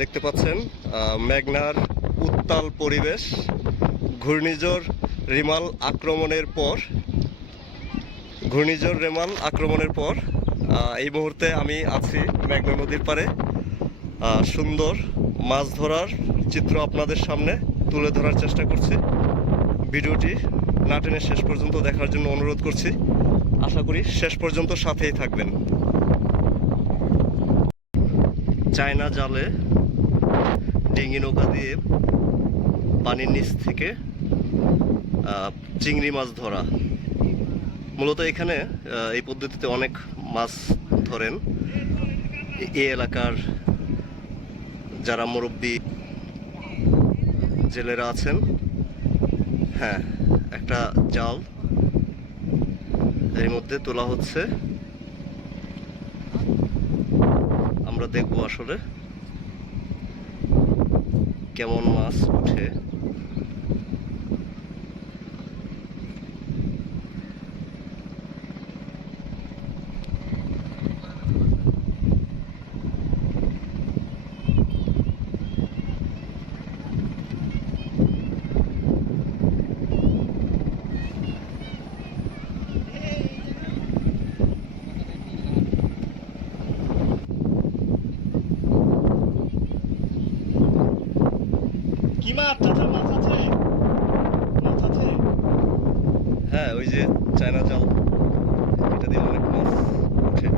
দেখতে পাচ্ছেন মেঘনার উত্তাল পরিবেশ। ঘূর্ণিঝড় রিমাল আক্রমণের পর এই মুহূর্তে আমি আছি মেঘনা নদীর পাড়ে। সুন্দর মাছ ধরার চিত্র আপনাদের সামনে তুলে ধরার চেষ্টা করছি। ভিডিওটি না টেনে শেষ পর্যন্ত দেখার জন্য অনুরোধ করছি। আশা করি শেষ পর্যন্ত সাথেই থাকবেন। চায়না জালে ডিঙি নৌকা দিয়ে পানির নিচ থেকে চিংড়ি মাছ ধরা। মূলত এখানে এই পদ্ধতিতে অনেক মাছ ধরেন এই এলাকার যারা মুরব্বী জেলেরা আছেন। হ্যাঁ, একটা জাল এর মধ্যে তোলা হচ্ছে। আমরা দেখবো আসলে কেমন মাছ ওঠে। কি মাছ আছে? মাছ আছে? মাছ আছে? হ্যাঁ, ওই যে চায়না জাল, এটা দিয়ে অনেক মাছ ওঠে।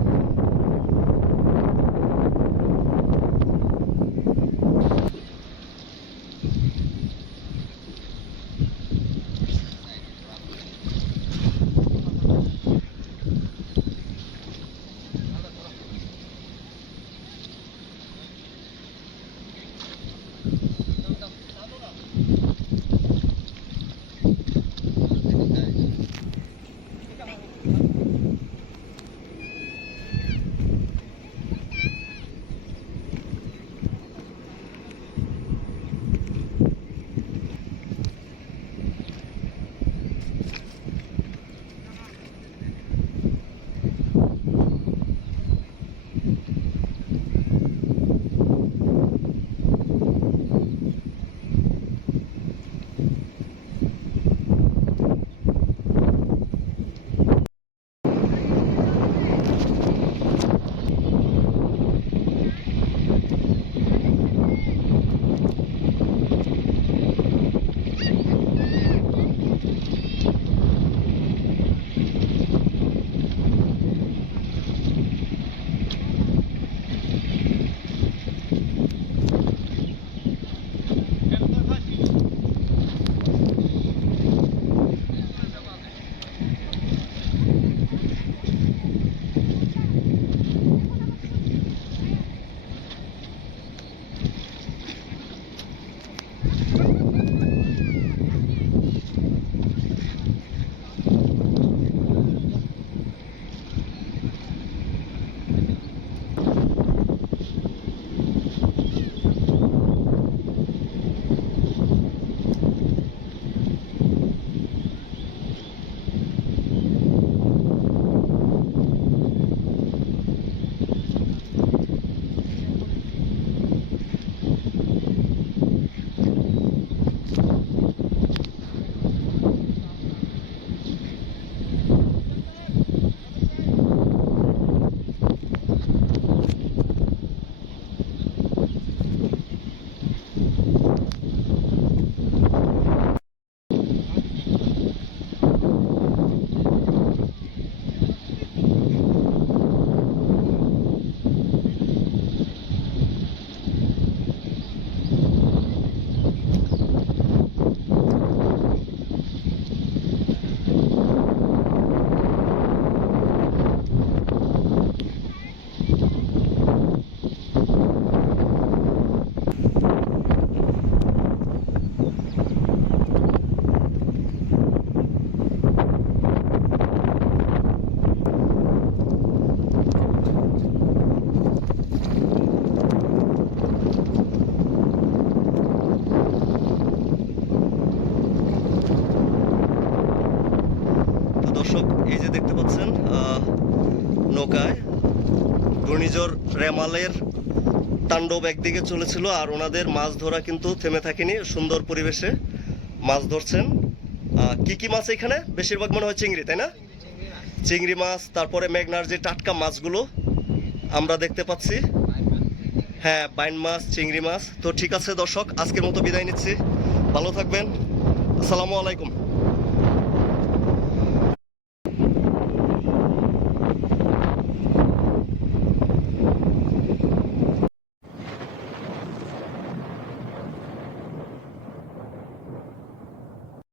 এই যে দেখতে পাচ্ছেন নৌকায় ঘূর্ণিঝড় রেমালের তাণ্ডব একদিকে চলেছিল, আর ওনাদের মাছ ধরা কিন্তু থেমে থাকেনি, সুন্দর পরিবেশে মাছ ধরছেন। কি কি মাছ এখানে? বেশিরভাগ মনে হয় চিংড়ি, তাই না? চিংড়ি মাছ, তারপরে মেঘনার যে টাটকা মাছগুলো আমরা দেখতে পাচ্ছি। হ্যাঁ, বাইন মাছ, চিংড়ি মাছ। তো ঠিক আছে দর্শক, আজকের মতো বিদায় নিচ্ছি। ভালো থাকবেন। আসসালামু আলাইকুম।